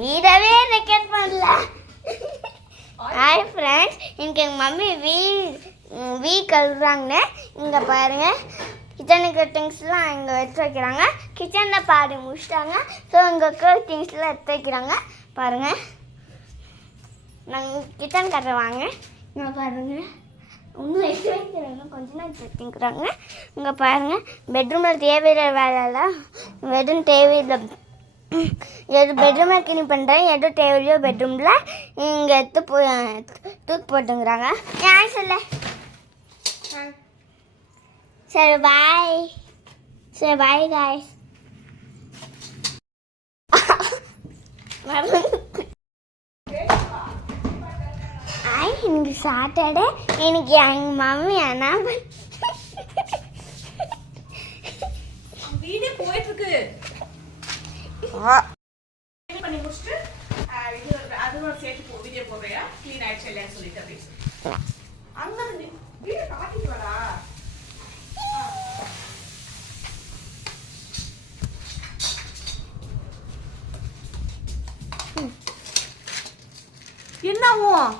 வீடவே record பண்ணல. Hi friends, இன்னைக்கு எங்கள் மம்மி வீ கழுவுறாங்கன்னு இங்கே பாருங்கள். கிச்சனுக்கு திங்ஸ்லாம் இங்கே எடுத்து வைக்கிறாங்க. கிச்சனில் பாடி முடிச்சிட்டாங்க. ஸோ இங்கே இருக்கிற திங்ஸ்லாம் எடுத்து வைக்கிறாங்க. பாருங்கள், நாங்கள் கிச்சன் கட்டுற வாங்க. இங்கே பாருங்கள், இன்னும் எடுத்து வைக்கிறாங்க. கொஞ்ச நாள் எடுத்துக்கிறாங்க. இங்கே பாருங்கள், பெட்ரூமில் தேவையில்லை வேலையெல்லாம் வெறும் தேவையில்லை. எது பெட்ரூமில் கிளீன் பண்ணுறேன், எதுவும் தேவையில்லையோ பெட்ரூமில் இங்கே எடுத்து தூக்கி போட்டுங்கிறாங்க. ஏன் சொல்ல சரி பாய். சரி பாய் காய்ஸ். இன்னைக்கு சாட்டர்டே. இன்னைக்கு எங்கள் மம்மி என்ன வீடியோ போயிட்டு இருக்கு. பண்ணி முடிச்சுட்டு அதுவும் சேர்த்து வீடியோ போடுறியா? க்ளீன் ஆயிடுச்சு இல்லைன்னு சொல்லிட்டு அப்படின்னு அங்க வீடியோ காட்டிட்டு வரா. என்னவும்